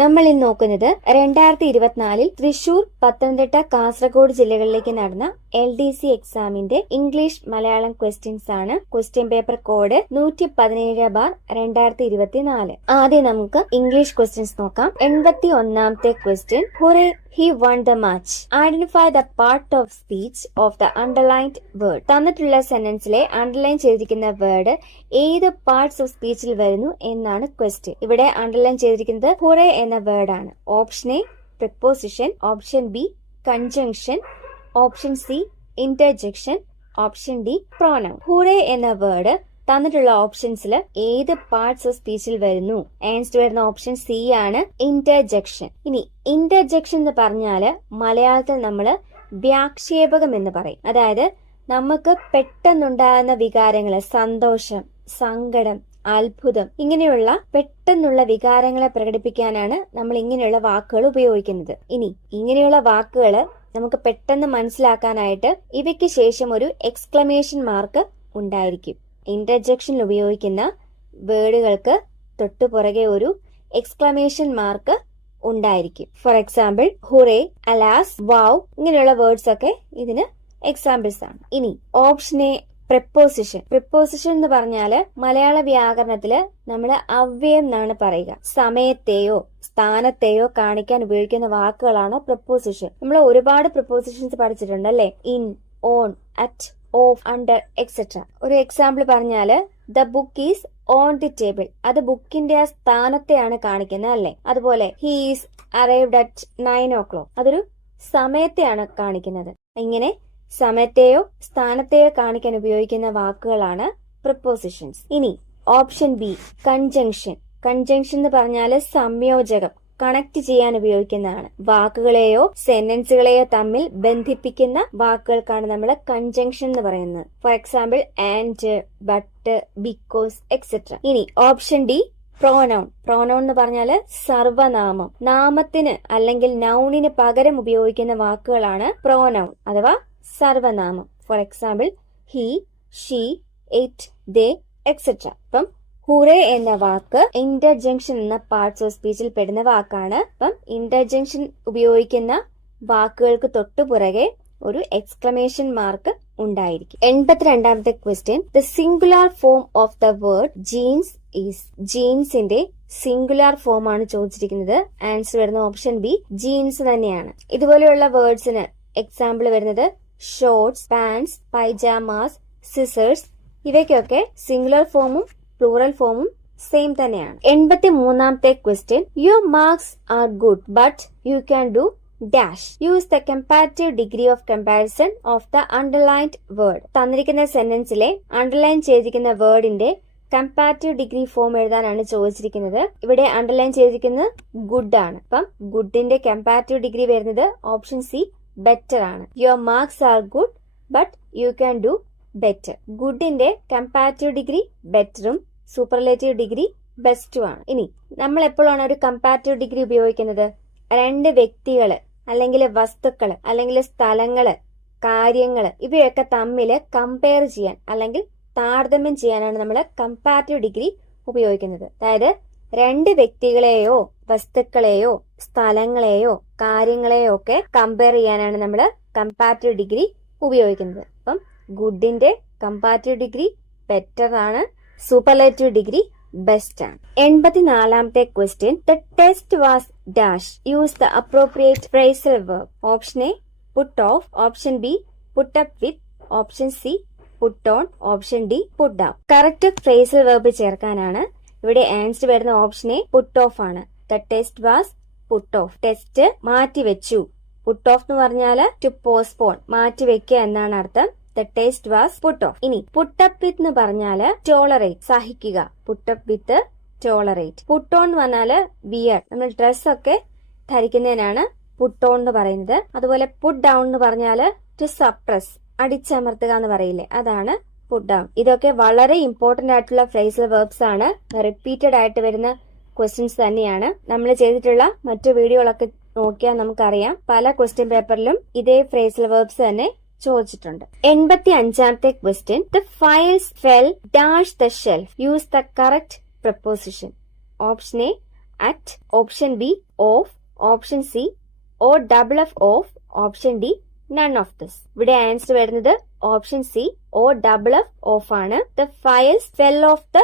നമ്മൾ ഇന്ന് നോക്കുന്നത് 2024 തൃശൂർ, പത്തനംതിട്ട, കാസർഗോഡ് ജില്ലകളിലേക്ക് നടന്ന LDC എക്സാമിന്റെ ഇംഗ്ലീഷ് മലയാളം ക്വസ്റ്റ്യൻസ് ആണ്. Question paper code 117/2024. ആദ്യം നമുക്ക് ഇംഗ്ലീഷ് ക്വസ്റ്റ്യൻസ് നോക്കാം. 81ാമത്തെ question, hurray he won the match. Identify the part of speech of the underlined word. തന്നിട്ടുള്ള സെന്റൻസിലെ അണ്ടർലൈൻ ചെയ്തിരിക്കുന്ന വേർഡ് ഏത് പാർട്സ് ഓഫ് സ്പീച്ചിൽ വരുന്നു എന്നാണ് ക്വസ്റ്റ്യൻ. ഇവിടെ അണ്ടർലൈൻ ചെയ്തിരിക്കുന്നത് ഹുറേ എന്ന വേർഡ് ആണ്. Option A preposition, option B conjunction, option C interjection, option D pronoun. Hurray എന്ന വേർഡ് തന്നിട്ടുള്ള ഓപ്ഷൻസിൽ ഏത് പാർട്സ് ഓഫ് സ്പീച്ചിൽ വരുന്നു? ആൻസർ വരുന്ന ഓപ്ഷൻ സി ആണ്, ഇന്റർജെക്ഷൻ. ഇനി ഇന്റർജെക്ഷൻ എന്ന് പറഞ്ഞാല് മലയാളത്തിൽ നമ്മള് വ്യാക്ഷേപകം എന്ന് പറയും. അതായത് നമുക്ക് പെട്ടെന്നുണ്ടാകുന്ന വികാരങ്ങള്, സന്തോഷം, സങ്കടം, അത്ഭുതം, ഇങ്ങനെയുള്ള പെട്ടെന്നുള്ള വികാരങ്ങളെ പ്രകടിപ്പിക്കാനാണ് നമ്മൾ ഇങ്ങനെയുള്ള വാക്കുകൾ ഉപയോഗിക്കുന്നത്. ഇനി ഇങ്ങനെയുള്ള വാക്കുകള് നമുക്ക് പെട്ടെന്ന് മനസ്സിലാക്കാനായിട്ട് ഇവയ്ക്ക് ശേഷം ഒരു എക്സ്ക്ലമേഷൻ മാർക്ക് ഉണ്ടായിരിക്കും. ഇന്റർജെക്ഷനിൽ ഉപയോഗിക്കുന്ന വേർഡുകൾക്ക് തൊട്ടു പുറകെ ഒരു എക്സ്ക്ലമേഷൻ മാർക്ക് ഉണ്ടായിരിക്കും. ഫോർ എക്സാമ്പിൾ ഹുറേ, അലാസ്, വാവ്, ഇങ്ങനെയുള്ള വേർഡ്സ് ഒക്കെ ഇതിന് എക്സാമ്പിൾസ് ആണ്. ഇനി ഓപ്ഷൻ എ പ്രിപ്പോസിഷൻ. പ്രിപ്പോസിഷൻ എന്ന് പറഞ്ഞാല് മലയാള വ്യാകരണത്തില് നമ്മൾ അവ്യയം എന്നാണ് പറയുക. സമയത്തെയോ സ്ഥാനത്തെയോ കാണിക്കാൻ ഉപയോഗിക്കുന്ന വാക്കുകളാണ് പ്രിപ്പോസിഷൻ. നമ്മൾ ഒരുപാട് പ്രിപ്പോസിഷൻസ് പഠിച്ചിട്ടുണ്ട് അല്ലെ? In, on, at, of, under, etcetera. ഒരു എക്സാമ്പിൾ പറഞ്ഞാല് the book is on the table. അത് ബുക്കിന്റെ ആ സ്ഥാനത്തെയാണ് കാണിക്കുന്നത് അല്ലെ? അതുപോലെ he is arrived at 9 o'clock. അതൊരു സമയത്തെയാണ് കാണിക്കുന്നത്. ഇങ്ങനെ സമയത്തെയോ സ്ഥാനത്തെയോ കാണിക്കാൻ ഉപയോഗിക്കുന്ന വാക്കുകളാണ് പ്രിപ്പോസിഷൻസ്. ഇനി ഓപ്ഷൻ ബി കൺജങ്ഷൻ. കൺജങ്ഷൻ എന്ന് പറഞ്ഞാല് സംയോജകം, കണക്ട് ചെയ്യാൻ ഉപയോഗിക്കുന്നതാണ്. വാക്കുകളെയോ സെന്റൻസുകളെയോ തമ്മിൽ ബന്ധിപ്പിക്കുന്ന വാക്കുകൾക്കാണ് നമ്മൾ കൺജങ്ഷൻ എന്ന് പറയുന്നത്. For example and, but, because, etcetera. ഇനി ഓപ്ഷൻ ഡി പ്രോനൗൺ. പ്രോനൗൺ എന്ന് പറഞ്ഞാല് സർവനാമം. നാമത്തിന് അല്ലെങ്കിൽ നൗണിന് പകരം ഉപയോഗിക്കുന്ന വാക്കുകളാണ് പ്രോനൗൺ അഥവാ സർവനാമം. For example he, she, it, they, etcetera. അപ്പം ഹുറേ എന്ന വാക്ക് ഇന്റർജങ്ഷൻ എന്ന പാർട്സ് ഓഫ് സ്പീച്ചിൽ പെടുന്ന വാക്കാണ്. അപ്പം ഇന്റർജങ്ഷൻ ഉപയോഗിക്കുന്ന വാക്കുകൾക്ക് തൊട്ടുപുറകെ ഒരു എക്സ്ക്ലമേഷൻ മാർക്ക് ഉണ്ടായിരിക്കും. 82ാമത്തെ question, the singular form of the word jeans is. ജീൻസിന്റെ സിംഗുലാർ ഫോം ആണ് ചോദിച്ചിരിക്കുന്നത്. ആൻസർ വരുന്ന ഓപ്ഷൻ ബി ജീൻസ് തന്നെയാണ്. ഇതുപോലെയുള്ള വേർഡ്സിന് എക്സാമ്പിൾ വരുന്നത് ഷോർട്സ്, പാൻസ്, പൈജാമാസ്, സിസേഴ്സ്. ഇവയ്ക്കൊക്കെ സിംഗുലർ ഫോമും പ്ലൂറൽ ഫോമും സെയിം തന്നെയാണ്. 83ാമത്തെ question, your marks are good but you can do dash. Use the comparative degree of comparison of the underlined word. തന്നിരിക്കുന്ന സെന്റൻസിലെ അണ്ടർലൈൻ ചെയ്തിരിക്കുന്ന വേർഡിന്റെ കമ്പാരിറ്റീവ് ഡിഗ്രി ഫോം എഴുതാനാണ് ചോദിച്ചിരിക്കുന്നത്. ഇവിടെ അണ്ടർലൈൻ ചെയ്തിരിക്കുന്നത് ഗുഡ് ആണ്. അപ്പം ഗുഡിന്റെ കമ്പാരിറ്റീവ് ഡിഗ്രി വരുന്നത് ഓപ്ഷൻ സി ബെറ്റർ ആണ്. Your marks are good but you can do better. ഗുഡിന്റെ കമ്പാരിറ്റീവ് ഡിഗ്രി ബെറ്ററും സൂപ്പർലേറ്റീവ് ഡിഗ്രി ബെസ്റ്റും ആണ്. ഇനി നമ്മൾ എപ്പോഴാണ് ഒരു കമ്പാരിറ്റീവ് ഡിഗ്രി ഉപയോഗിക്കുന്നത്? രണ്ട് വ്യക്തികള് അല്ലെങ്കിൽ വസ്തുക്കള് അല്ലെങ്കിൽ സ്ഥലങ്ങള്, കാര്യങ്ങള് ഇവയൊക്കെ തമ്മിൽ കമ്പയർ ചെയ്യാൻ അല്ലെങ്കിൽ താരതമ്യം ചെയ്യാനാണ് നമ്മൾ കമ്പാരിറ്റീവ് ഡിഗ്രി ഉപയോഗിക്കുന്നത്. അതായത് രണ്ട് വ്യക്തികളെയോ വസ്തുക്കളെയോ സ്ഥലങ്ങളെയോ കാര്യങ്ങളെയോ ഒക്കെ കമ്പയർ ചെയ്യാനാണ് നമ്മൾ കമ്പാരിറ്റീവ് ഡിഗ്രി ഉപയോഗിക്കുന്നത്. അപ്പം ഗുഡിന്റെ കമ്പാരിറ്റീവ് ഡിഗ്രി ബെറ്റർ ആണ്, സൂപ്പർലേറ്റീവ് ഡിഗ്രി ബെസ്റ്റ് ആണ്. 84ാമത്തെ question, the test was dash. Use the appropriate phrasal verb. Option A put off, option B put up with, option C put on, option D put down. Correct phrasal verb ചേർക്കാനാണ്. ഇവിടെ answer വരുന്ന option A put off ആണ്. The test was put off. Test മാറ്റിവെച്ചു. Put of എന്ന് പറഞ്ഞാല് to postpone, മാറ്റിവെക്കുക എന്നാണ് അർത്ഥം. The test was put off. ഇനി പുട്ട് അപ്പ് വിത്ത് എന്ന് പറഞ്ഞാല് ടോളറേറ്റ്, സഹിക്കുക. Put up with tolerate. Put on എന്ന് പറഞ്ഞാല് വിയർ, നമ്മൾ ഡ്രസ് ഒക്കെ ധരിക്കുന്നതിനാണ് പുട്ട് ഓൺ എന്ന് പറയുന്നത്. അതുപോലെ പുട്ട് ഡൗൺ എന്ന് പറഞ്ഞാല് ടു സപ്രസ്, അടിച്ചമർത്തുക എന്ന് പറയില്ലേ, അതാണ് പുട്ട് ഡൗൺ. ഇതൊക്കെ വളരെ ഇമ്പോർട്ടന്റ് ആയിട്ടുള്ള ഫ്രേസൽ വെർബ്സ് ആണ്. റിപ്പീറ്റഡ് ആയിട്ട് വരുന്ന ക്വസ്റ്റ്യൻസ് തന്നെയാണ്. നമ്മൾ ചെയ്തിട്ടുള്ള മറ്റു വീഡിയോകളൊക്കെ നോക്കിയാൽ നമുക്കറിയാം പല ക്വസ്റ്റ്യൻ പേപ്പറിലും ഇതേ ഫ്രേസൽ വെർബ്സ് തന്നെ ചോദിച്ചിട്ടുണ്ട്. 85ാമത്തെ question, the files fell dash the shelf. Use the correct preposition. Option A at, option B of, option C O double F off, option D none of this. ഇവിടെ answer വരുന്നത് option C O double F off ആണ്. The files fell off the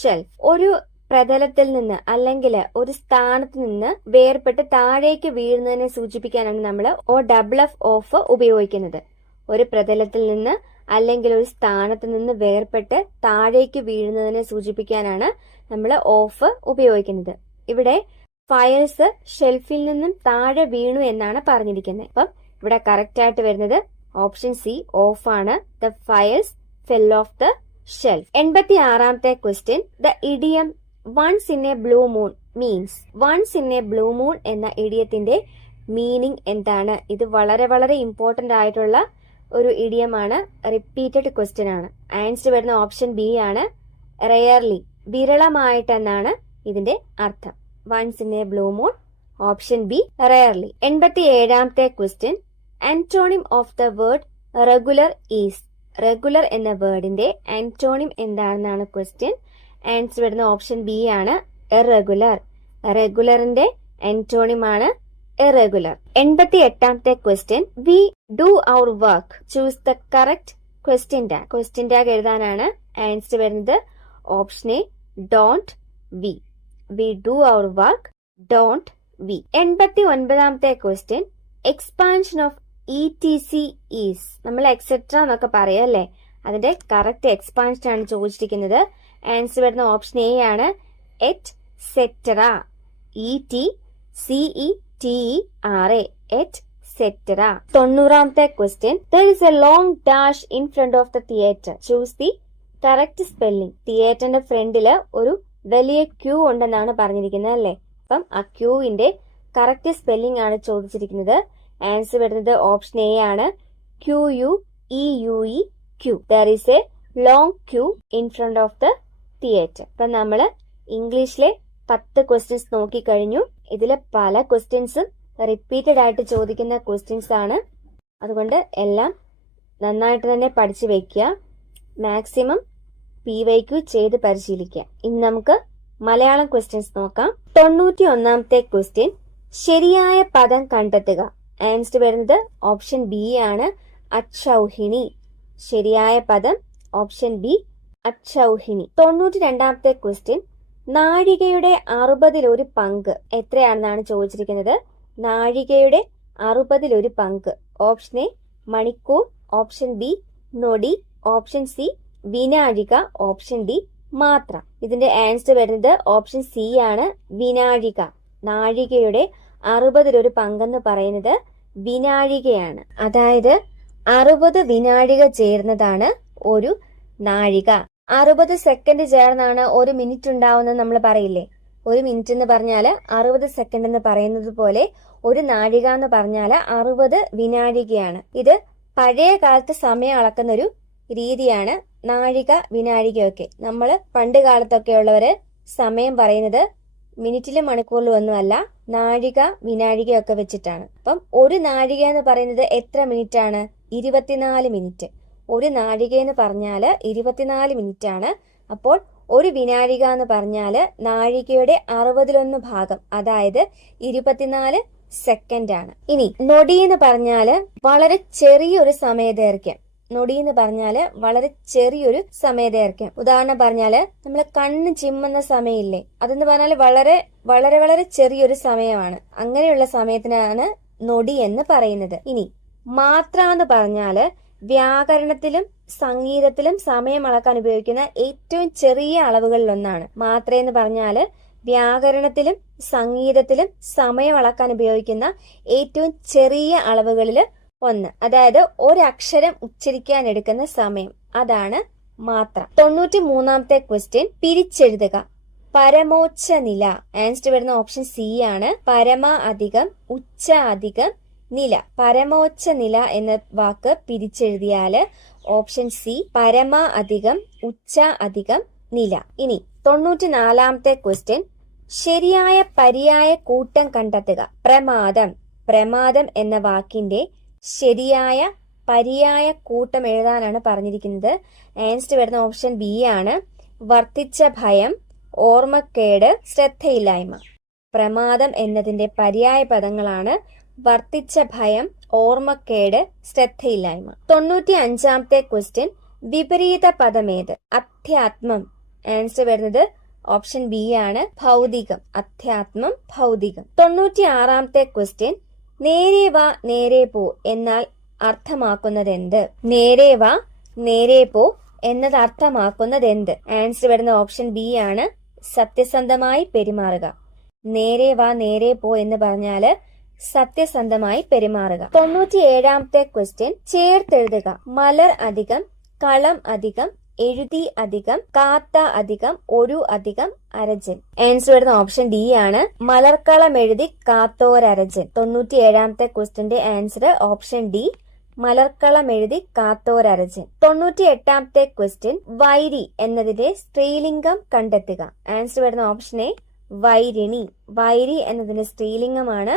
shelf. ഒരു പ്രതലത്തിൽ നിന്ന് അല്ലെങ്കിൽ ഒരു സ്ഥാനത്ത് നിന്ന് വേർപെട്ട് താഴേക്ക് വീഴുന്നതിനെ സൂചിപ്പിക്കാനാണ് നമ്മൾ ഓ ഡബിൾ എഫ് ഓഫ് ഉപയോഗിക്കുന്നത്. ഒരു പ്രതലത്തിൽ നിന്ന് അല്ലെങ്കിൽ ഒരു സ്ഥാനത്ത് നിന്ന് വേർപെട്ട് താഴേക്ക് വീഴുന്നതിനെ സൂചിപ്പിക്കാനാണ് നമ്മൾ ഓഫ് ഉപയോഗിക്കുന്നത്. ഇവിടെ ഫയൽസ് ഷെൽഫിൽ നിന്നും താഴെ വീണു എന്നാണ് പറഞ്ഞിരിക്കുന്നത്. അപ്പം ഇവിടെ കറക്റ്റ് ആയിട്ട് വരുന്നത് ഓപ്ഷൻ സി ഓഫ് ആണ്. The files fell off the shelf. 86ാമത്തെ question. The idiom once in a blue moon means. Once in a blue moon എന്ന ഇഡിയത്തിന്റെ മീനിങ് എന്താണ്? ഇത് വളരെ വളരെ ഇമ്പോർട്ടന്റ് ആയിട്ടുള്ള ഒരു ഇഡിയമാണ്. റിപ്പീറ്റഡ് ക്വസ്റ്റ്യൻ ആണ്. ആൻസർ വരുന്ന ഓപ്ഷൻ ബി ആണ്. റെയർലി, വിരളമായിട്ടെന്നാണ് ഇതിന്റെ അർത്ഥം. Once in a blue moon, option B rarely. 87ാമത്തെ question. Antonym of the word regular is. Regular എന്ന വേർഡിന്റെ ആന്റോണിം എന്താണെന്നാണ് ക്വസ്റ്റ്യൻ. ആൻസർ വരുന്ന ഓപ്ഷൻ ബി ആണ്. ഇറഗുലർ. റെഗുലറിന്റെ ആന്റോണിം ആണ് irregular. 88ാമത്തെ question. We do our work. Choose the correct question tag. Question tag എഴുതാനാണ്. Answer വരുന്നത് option A don't we. We do our work, don't we. 89ാമത്തെ question. Expansion of ETC is. നമ്മൾ etcetera എന്നൊക്കെ പറയാം അല്ലെ, അതിന്റെ correct expansion ആണ് ചോദിച്ചിരിക്കുന്നത്. ആൻസർ വരുന്ന ഓപ്ഷൻ എ ആണ്. Et cetera. ETCETERA. Et cetera. 90ാമത്തെ question. There is a long dash in front of the theatre. Choose the correct spelling. തിയേറ്ററിന്റെ ഫ്രണ്ടില് ഒരു വലിയ ക്യൂ ഉണ്ടെന്നാണ് പറഞ്ഞിരിക്കുന്നത് അല്ലെ. അപ്പം ആ ക്യൂവിന്റെ കറക്റ്റ് സ്പെല്ലിംഗ് ആണ് ചോദിച്ചിരിക്കുന്നത്. ആൻസർ വരുന്നത് ഓപ്ഷൻ എ ആണ്. QUEUE queue. There is a long queue in front of the theatre. അപ്പൊ നമ്മള് ഇംഗ്ലീഷിലെ 10 ക്വസ്റ്റ്യൻസ് നോക്കിക്കഴിഞ്ഞു. ഇതിലെ പല ക്വസ്റ്റ്യൻസും റിപ്പീറ്റഡ് ആയിട്ട് ചോദിക്കുന്ന ക്വസ്റ്റ്യൻസ് ആണ്. അതുകൊണ്ട് എല്ലാം നന്നായിട്ട് തന്നെ പഠിച്ചു വെക്കുക. മാക്സിമം PYQ ചെയ്ത് പരിശീലിക്കുക. ഇനി നമുക്ക് മലയാളം ക്വസ്റ്റ്യൻസ് നോക്കാം. 91ാമത്തെ ക്വസ്റ്റ്യൻ. ശരിയായ പദം കണ്ടെത്തുക. ആൻസർ വരുന്നത് ഓപ്ഷൻ ബി ആണ്. അക്ഷൗഹിണി. ശരിയായ പദം ഓപ്ഷൻ ബി അക്ഷൗഹിണി. 92ാമത്തെ ക്വസ്റ്റ്യൻ. നാഴികയുടെ 60 പങ്ക് എത്രയാണെന്നാണ് ചോദിച്ചിരിക്കുന്നത്. നാഴികയുടെ 60 പങ്ക്. ഓപ്ഷൻ എ മണിക്കൂർ, ഓപ്ഷൻ ബി നൊടി, ഓപ്ഷൻ സി വിനാഴിക, ഓപ്ഷൻ ഡി മാത്ര. ഇതിന്റെ ആൻസർ വരുന്നത് ഓപ്ഷൻ സി ആണ്. വിനാഴിക. നാഴികയുടെ 60 പങ്കെന്ന് പറയുന്നത് വിനാഴികയാണ്. അതായത് 60 വിനാഴിക ചേർന്നതാണ് ഒരു നാഴിക. 60 സെക്കൻഡ് ചേർന്നാണ് ഒരു മിനിറ്റ് ഉണ്ടാവുന്നത് നമ്മൾ പറയില്ലേ. ഒരു മിനിറ്റ് എന്ന് പറഞ്ഞാൽ 60 സെക്കൻഡ് എന്ന് പറയുന്നത് പോലെ ഒരു നാഴിക എന്ന് പറഞ്ഞാൽ 60 വിനാഴികയാണ്. ഇത് പഴയ കാലത്ത് സമയം അളക്കുന്ന ഒരു രീതിയാണ്. നാഴിക വിനാഴികയൊക്കെ നമ്മൾ പണ്ട് കാലത്തൊക്കെ ഉള്ളവര് സമയം പറയുന്നത് മിനിറ്റിലും മണിക്കൂറിലും ഒന്നുമല്ല, നാഴിക വിനാഴികയൊക്കെ വെച്ചിട്ടാണ്. അപ്പം ഒരു നാഴിക എന്ന് പറയുന്നത് എത്ര മിനിറ്റ് ആണ്? 24 മിനിറ്റ്. ഒരു നാഴിക എന്ന് പറഞ്ഞാൽ 24 മിനിറ്റ് ആണ്. അപ്പോൾ ഒരു വിനാഴിക എന്ന് പറഞ്ഞാൽ നാഴികയുടെ 60 ഭാഗം, അതായത് 24 സെക്കൻഡ് ആണ്. ഇനി നൊടി എന്ന് പറഞ്ഞാല് വളരെ ചെറിയൊരു സമയദൈർഘ്യം. നൊടി എന്ന് പറഞ്ഞാല് വളരെ ചെറിയൊരു സമയദൈർഘ്യം. ഉദാഹരണം പറഞ്ഞാല് നമ്മള് കണ്ണ് ചിമ്മുന്ന സമയമില്ലേ, അതെന്ന് പറഞ്ഞാല് വളരെ വളരെ വളരെ ചെറിയൊരു സമയമാണ്. അങ്ങനെയുള്ള സമയത്തിനാണ് നൊടി എന്ന് പറയുന്നത്. ഇനി മാത്ര എന്ന് പറഞ്ഞാല് വ്യാകരണത്തിലും സംഗീതത്തിലും സമയം അളക്കാൻ ഉപയോഗിക്കുന്ന ഏറ്റവും ചെറിയ അളവുകളിൽ ഒന്നാണ്. മാത്ര എന്ന് പറഞ്ഞാല് വ്യാകരണത്തിലും സംഗീതത്തിലും സമയം അളക്കാൻ ഉപയോഗിക്കുന്ന ഏറ്റവും ചെറിയ അളവുകളിൽ ഒന്ന്. അതായത് ഒരക്ഷരം ഉച്ചരിക്കാൻ എടുക്കുന്ന സമയം, അതാണ് മാത്ര. 93ാമത്തെ ക്വസ്റ്റ്യൻ. പിരിച്ചെഴുതുക. പരമോച്ച നില. ആൻസർ വരുന്ന ഓപ്ഷൻ സി ആണ്. പരമ അധികം ഉച്ച അധികം നില. പരമോച്ച നില എന്ന വാക്ക് പിരിച്ചെഴുതിയാല് ഓപ്ഷൻ സി പരമ അധികം ഉച്ച അധികം നില. ഇനി 94ാമത്തെ ക്വസ്റ്റ്യൻ. ശരിയായ പര്യായ കൂട്ടം കണ്ടെത്തുക. പ്രമാദം. പ്രമാദം എന്ന വാക്കിന്റെ ശരിയായ പര്യായ കൂട്ടം എഴുതാനാണ് പറഞ്ഞിരിക്കുന്നത്. ആൻസർ വരുന്ന ഓപ്ഷൻ ബി ആണ്. വർദ്ധിച്ച ഭയം, ഓർമ്മക്കേട്, ശ്രദ്ധയില്ലായ്മ. പ്രമാദം എന്നതിന്റെ പര്യായ പദങ്ങളാണ് വർദ്ധിച്ച ഭയം, ഓർമ്മക്കേട്, ശ്രദ്ധയില്ലായ്മ. 95-ാമത്തെ ക്വസ്റ്റ്യൻ, വിപരീത പദമേത്? അധ്യാത്മം. ആൻസർ വരുന്നത് ഓപ്ഷൻ ബി ആണ്, ഭൗതികം. അധ്യാത്മം, ഭൗതികം. 96-ാമത്തെ ക്വസ്റ്റ്യൻ, നേരെ വാ നേരെ പോ എന്നാൽ അർത്ഥമാക്കുന്നത് എന്ത്? നേരെ വാ നേരെ പോ എന്നത് അർത്ഥമാക്കുന്നത് എന്ത്? ആൻസർ വരുന്ന ഓപ്ഷൻ ബി ആണ്, സത്യസന്ധമായി പെരുമാറുക. നേരെ വാ നേരെ പോ എന്ന് പറഞ്ഞാല് സത്യസന്ധമായി പെരുമാറുക. 97-ാമത്തെ ക്വസ്റ്റ്യൻ, ചേർത്തെഴുതുക. മലർ അധികം, കളം അധികം, എഴുതി അധികം, കാത്ത അധികം, ഒരു അധികം, അരജൻ. ആൻസർ വരുന്ന ഓപ്ഷൻ ഡി ആണ്, മലർക്കളം എഴുതി കാത്തോരരജൻ. 97-ാമത്തെ ക്വസ്റ്റ്യന്റെ ആൻസർ ഓപ്ഷൻ ഡി, മലർക്കളം എഴുതി കാത്തോരരജൻ. 98-ാമത്തെ ക്വസ്റ്റ്യൻ, വൈരി എന്നതിന്റെ സ്ത്രീലിംഗം കണ്ടെത്തുക. ആൻസർ വരുന്ന ഓപ്ഷൻ എ, വൈരിണി. വൈരി എന്നതിന്റെ സ്ത്രീലിംഗമാണ്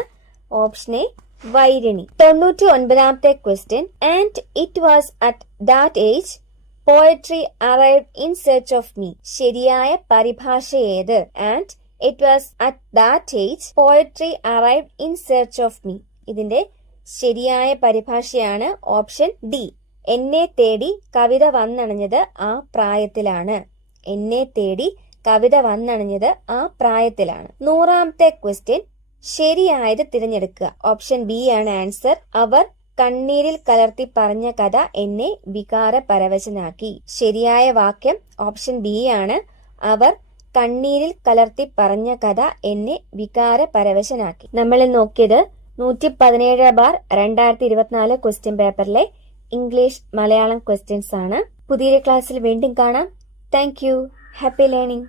ഓപ്ഷൻ എ, വൈരിണി. 99-ാമത്തെ question, and it was at that age poetry arrived in search of me. ശരിയായ പരിഭാഷ ഏത്? And it was at that age poetry arrived in search of me. ഇതിന്റെ ശരിയായ പരിഭാഷയാണ് ഓപ്ഷൻ ഡി, എന്നെ തേടി കവിത വന്നണഞ്ഞത് ആ പ്രായത്തിലാണ്. എന്നെ തേടി കവിത വന്നണഞ്ഞത് ആ പ്രായത്തിലാണ്. 100-ാമത്തെ ക്വസ്റ്റ്യൻ, ശരിയായത് തിരഞ്ഞെടുക്കുക. ഓപ്ഷൻ ബി ആണ് ആൻസർ. അവർ കണ്ണീരിൽ കലർത്തി പറഞ്ഞ കഥ എന്നെ വികാരപരവശനാക്കി. ശരിയായ വാക്യം ഓപ്ഷൻ ബി ആണ്, അവർ കണ്ണീരിൽ കലർത്തി പറഞ്ഞ കഥ എന്നെ വികാരപരവശനാക്കി. നമ്മൾ നോക്കിയത് 117/2024 ക്വസ്റ്റ്യൻ പേപ്പറിലെ ഇംഗ്ലീഷ് മലയാളം ക്വസ്റ്റ്യൻസ് ആണ്. പുതിയൊരു ക്ലാസ്സിൽ വീണ്ടും കാണാം. Thank you. Happy learning.